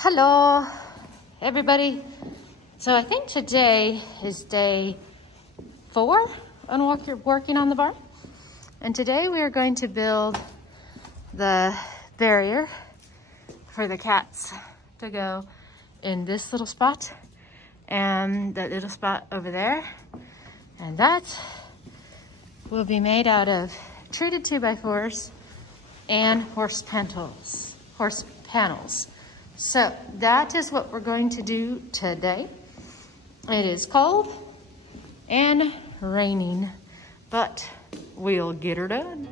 Hello, everybody. So I think today is day 4 on working on the barn. And today we are going to build the barrier for the cats to go in this little spot and that little spot over there. And that will be made out of treated 2x4s and horse panels. So that is what we're going to do today. It is cold and raining, but we'll get her done.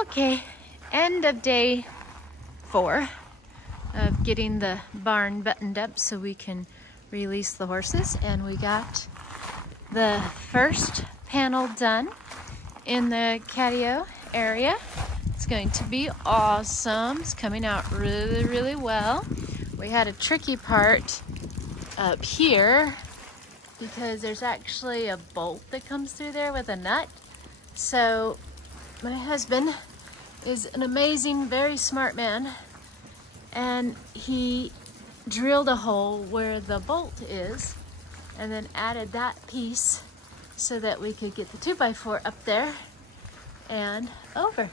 Okay, end of day 4 of getting the barn buttoned up so we can release the horses, and we got the first panel done in the Catio area. It's going to be awesome. It's coming out really, really well. We had a tricky part up here because there's actually a bolt that comes through there with a nut. So my husband is an amazing, very smart man, and he drilled a hole where the bolt is and then added that piece so that we could get the 2x4 up there and over.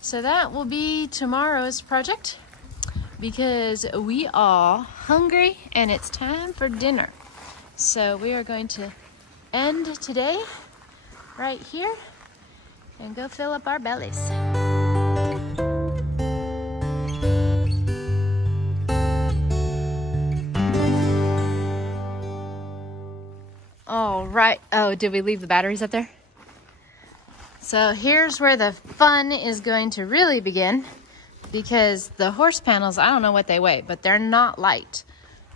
So that will be tomorrow's project because we are hungry and it's time for dinner. So we are going to end today right here and go fill up our bellies. All right. Oh, did we leave the batteries up there? So here's where the fun is going to really begin, because the horse panels, I don't know what they weigh, but they're not light.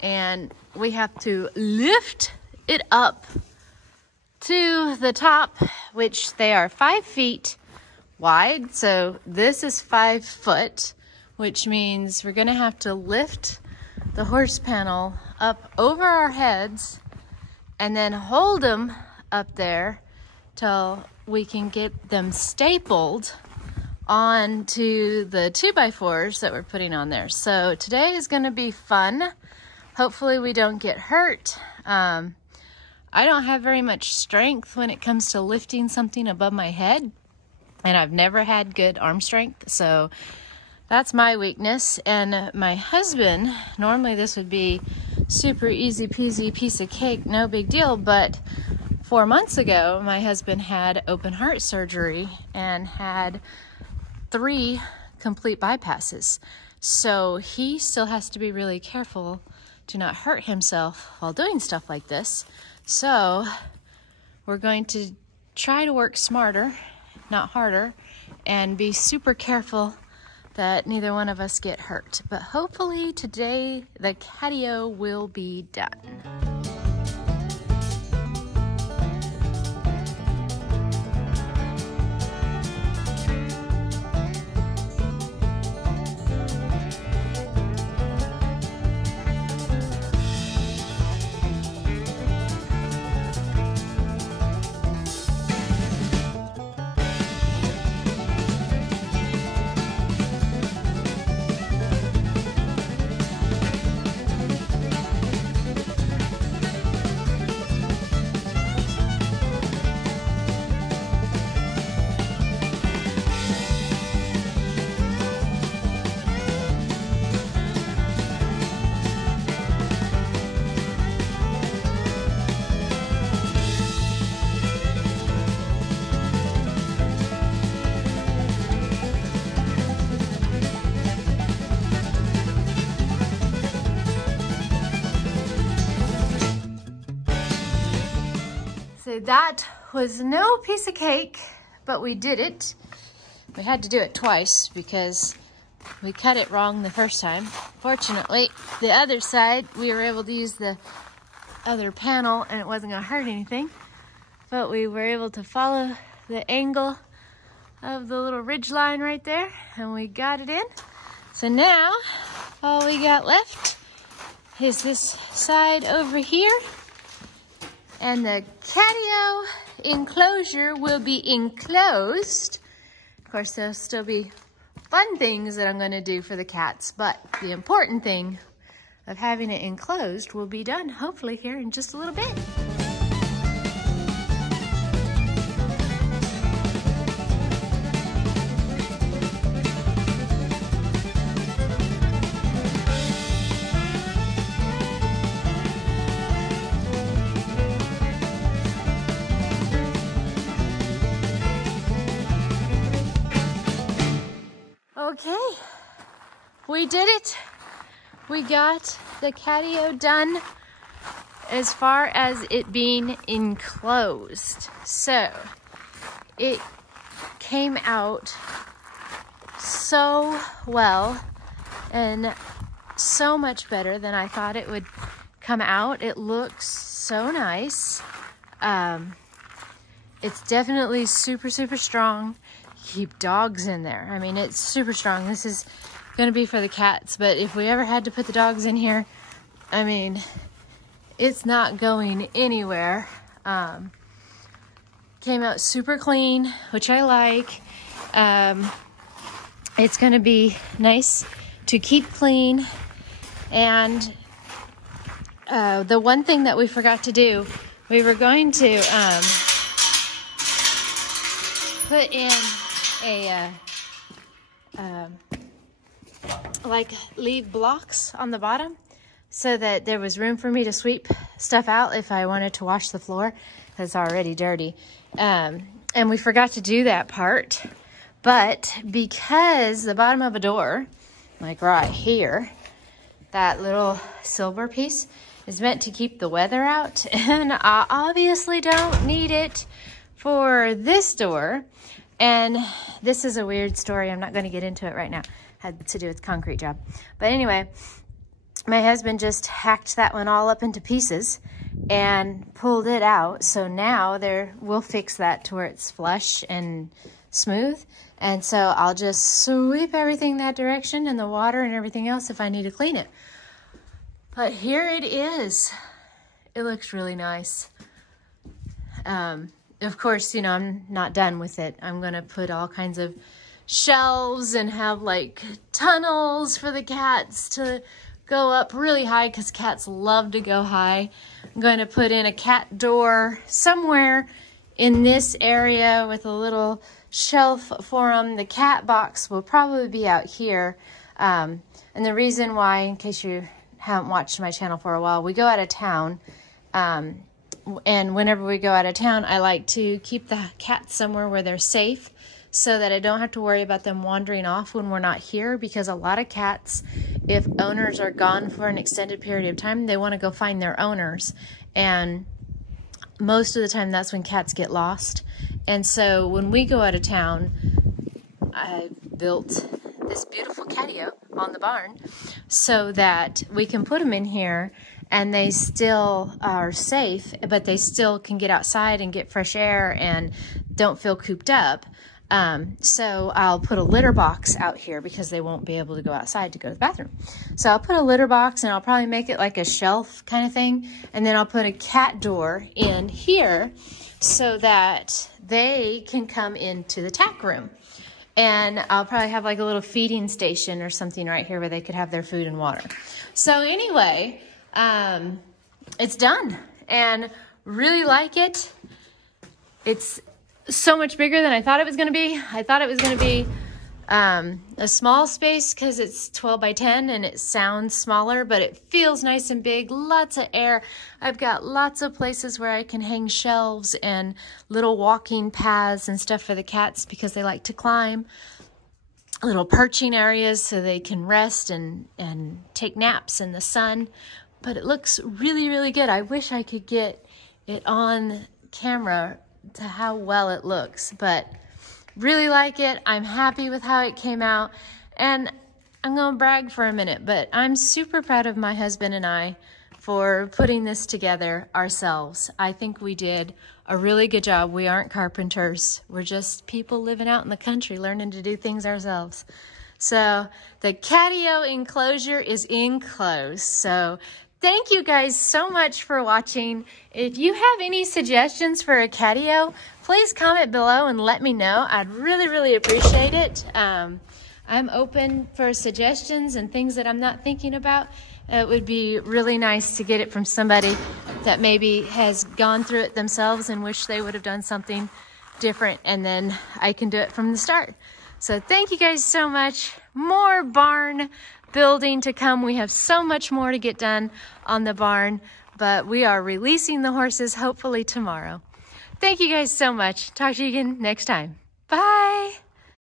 And we have to lift it up to the top, which they are 5 feet wide. So this is 5 foot, which means we're going to have to lift the horse panel up over our heads and then hold them up there till we can get them stapled onto the 2x4s that we're putting on there. So today is going to be fun. Hopefully we don't get hurt. I don't have very much strength when it comes to lifting something above my head, and I've never had good arm strength, so that's my weakness. And my husband, normally this would be super easy peasy piece of cake, no big deal, but 4 months ago my husband had open heart surgery and had 3 complete bypasses, so he still has to be really careful to not hurt himself while doing stuff like this. So we're going to try to work smarter, not harder, and be super careful that neither one of us get hurt. But hopefully today the Catio will be done. that was no piece of cake, but we did it. We had to do it twice because we cut it wrong the first time. Fortunately, the other side, we were able to use the other panel and it wasn't gonna hurt anything, but we were able to follow the angle of the little ridge line right there and we got it in. So now all we got left is this side over here, and the catio enclosure will be enclosed. Of course, there'll still be fun things that I'm going to do for the cats, but the important thing of having it enclosed will be done hopefully here in just a little bit. Okay, we did it. We got the catio done as far as it being enclosed. So it came out so well and so much better than I thought it would come out. It looks so nice. It's definitely super, super strong. Keep dogs in there. I mean, it's super strong. This is going to be for the cats, but if we ever had to put the dogs in here, I mean, it's not going anywhere. Came out super clean, which I like. It's going to be nice to keep clean. And the one thing that we forgot to do, we were going to put in a like leave blocks on the bottom so that there was room for me to sweep stuff out if I wanted to wash the floor. It's already dirty. And we forgot to do that part, but because the bottom of a door, like right here, that little silver piece is meant to keep the weather out, and I obviously don't need it for this door. And this is a weird story. I'm not going to get into it right now. It had to do with concrete job. But anyway, my husband just hacked that one all up into pieces and pulled it out. So now we'll fix that to where it's flush and smooth. And so I'll just sweep everything that direction and the water and everything else if I need to clean it. But here it is. It looks really nice. Of course, you know, I'm not done with it. I'm going to put all kinds of shelves and have like tunnels for the cats to go up really high because cats love to go high. I'm going to put in a cat door somewhere in this area with a little shelf for them. The cat box will probably be out here. And the reason why, in case you haven't watched my channel for a while, we go out of town. And whenever we go out of town, I like to keep the cats somewhere where they're safe so that I don't have to worry about them wandering off when we're not here, because a lot of cats, if owners are gone for an extended period of time, they want to go find their owners. And most of the time, that's when cats get lost. And so when we go out of town, I built this beautiful catio on the barn so that we can put them in here and they still are safe, but they still can get outside and get fresh air and don't feel cooped up. So I'll put a litter box out here because they won't be able to go outside to go to the bathroom. So I'll put a litter box and I'll probably make it like a shelf kind of thing. And then I'll put a cat door in here so that they can come into the tack room. And I'll probably have like a little feeding station or something right here where they could have their food and water. So anyway, it's done and really like it. It's so much bigger than I thought it was going to be. I thought it was going to be a small space because it's 12 by 10 and it sounds smaller, but it feels nice and big, lots of air. I've got lots of places where I can hang shelves and little walking paths and stuff for the cats because they like to climb. Little perching areas so they can rest and take naps in the sun. But it looks really, really good. I wish I could get it on camera to how well it looks, but really like it. I'm happy with how it came out, and I'm gonna brag for a minute, but I'm super proud of my husband and I for putting this together ourselves. I think we did a really good job. We aren't carpenters. We're just people living out in the country learning to do things ourselves. So the Catio enclosure is enclosed. So thank you guys so much for watching. If you have any suggestions for a Catio, please comment below and let me know. I'd really, really appreciate it. I'm open for suggestions and things that I'm not thinking about. It would be really nice to get it from somebody that maybe has gone through it themselves and wish they would have done something different, and then I can do it from the start. So thank you guys so much. More barn building to come. We have so much more to get done on the barn, but we are releasing the horses hopefully tomorrow. Thank you guys so much. Talk to you again next time. Bye.